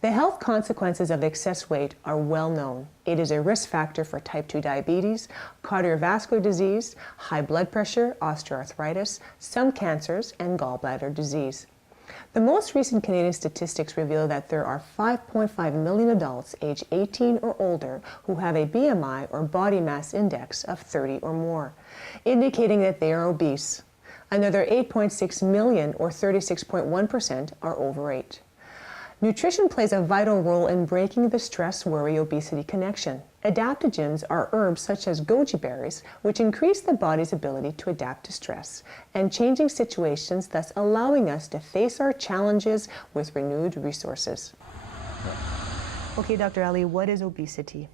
The health consequences of excess weight are well known. It is a risk factor for type 2 diabetes, cardiovascular disease, high blood pressure, osteoarthritis, some cancers, and gallbladder disease. The most recent Canadian statistics reveal that there are 5.5 million adults aged 18 or older who have a BMI or body mass index of 30 or more, indicating that they are obese. Another 8.6 million or 36.1% are overweight. Nutrition plays a vital role in breaking the stress-worry-obesity connection. Adaptogens are herbs such as goji berries, which increase the body's ability to adapt to stress and changing situations, thus allowing us to face our challenges with renewed resources. Okay, Dr. Ali, what is obesity?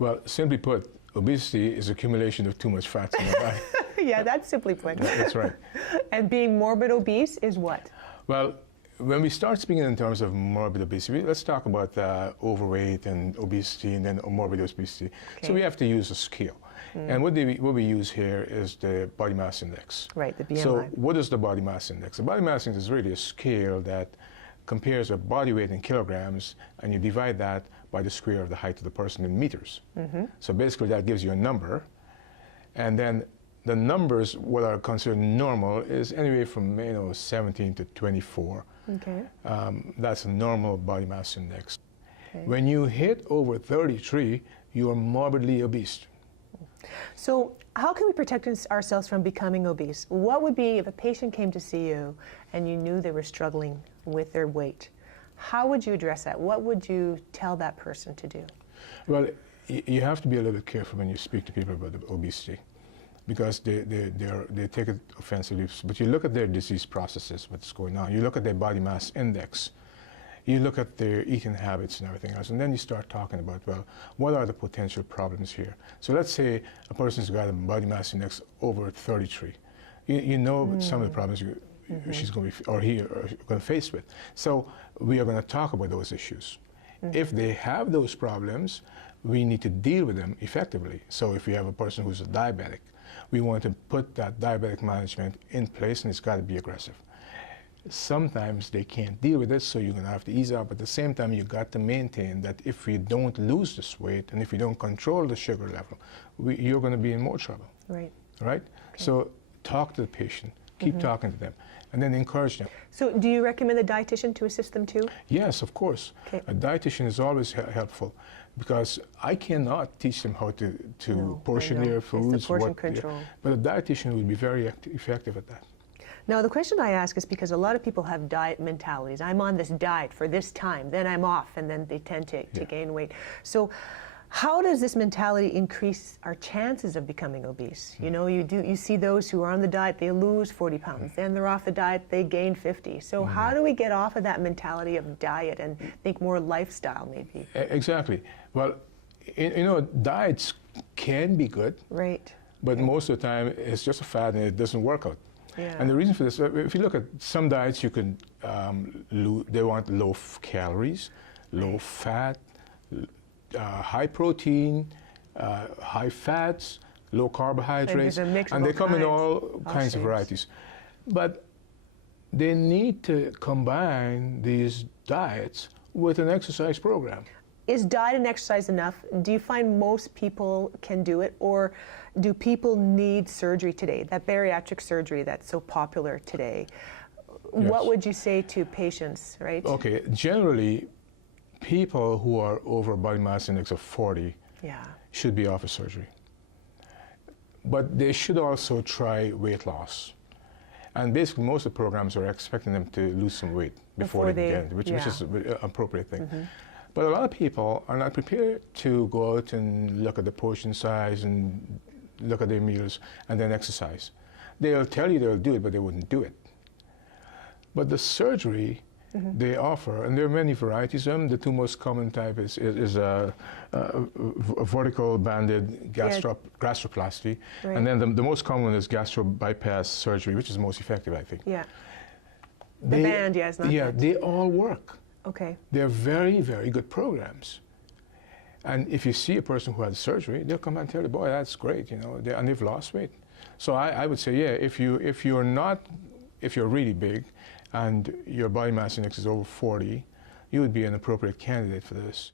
Well, simply put, obesity is accumulation of too much fat in the body. Yeah, that's simply put. That's right. And being morbid obese is what? Well, when we start speaking in terms of morbid obesity, let's talk about overweight and obesity and then morbid obesity. Okay. So we have to use a scale. And what we use here is the body mass index. Right, the BMI. So what is the body mass index? The body mass index is really a scale that compares a body weight in kilograms, and you divide that by the square of the height of the person in meters. So basically that gives you a number. And then the numbers, what are considered normal, is anywhere from 17 to 24. Okay. That's a normal body mass index. Okay. When you hit over 33, you are morbidly obese. So how can we protect ourselves from becoming obese? What would be if a patient came to see you and you knew they were struggling with their weight? How would you address that? What would you tell that person to do? Well, you have to be a little bit careful when you speak to people about obesity, because they take it offensively. But you look at their disease processes, what's going on. You look at their body mass index. You look at their eating habits and everything else, and then you start talking about, well, what are the potential problems here? So let's say a person's got a body mass index over 33. You know some of the problems she's going to be, or he are going to face with. So we are going to talk about those issues. If they have those problems, we need to deal with them effectively. So if we have a person who's a diabetic, we want to put that diabetic management in place, and it's got to be aggressive. Sometimes they can't deal with it, so you're going to have to ease up. At the same time, you've got to maintain that if we don't lose this weight and if we don't control the sugar level, you're going to be in more trouble. Right. Right? Okay. So talk to the patient, keep talking to them, and then encourage them. So do you recommend a dietitian to assist them too? Yes, of course. Okay. A dietitian is always helpful, because I cannot teach them how to portion their foods. It's the portion control. But a dietitian would be very effective at that. Now, the question I ask is because a lot of people have diet mentalities. I'm on this diet for this time, then I'm off, and then they tend to gain weight. So how does this mentality increase our chances of becoming obese? You know, you see those who are on the diet, they lose 40 pounds. Then they're off the diet, they gain 50. So how do we get off of that mentality of diet and think more lifestyle maybe? Exactly. Well, you know, diets can be good. Right. But most of the time, it's just a fad and it doesn't work out. Yeah. And the reason for this, if you look at some diets, you can, they want low calories, low fat, high protein, high fats, low carbohydrates, and they come in all kinds of varieties. But they need to combine these diets with an exercise program. Is diet and exercise enough? Do you find most people can do it, or do people need surgery today, that bariatric surgery that's so popular today? Yes. What would you say to patients, right? Okay, generally, people who are over body mass index of 40 should be off of surgery. But they should also try weight loss. And basically, most of the programs are expecting them to lose some weight before they get it, which is an appropriate thing. But a lot of people are not prepared to go out and look at the portion size and look at their meals and then exercise. They'll tell you they'll do it, but they wouldn't do it. But the surgery they offer, and there are many varieties of them. The two most common type is a vertical banded gastroplasty, and then the most common one is gastro bypass surgery, which is most effective, I think. Yeah. The band, yes, not that. They all work. Okay. They're very, very good programs. And if you see a person who had surgery, they'll come and tell you, boy, that's great, you know, and they've lost weight. So I would say, yeah, if you're really big and your body mass index is over 40, you would be an appropriate candidate for this.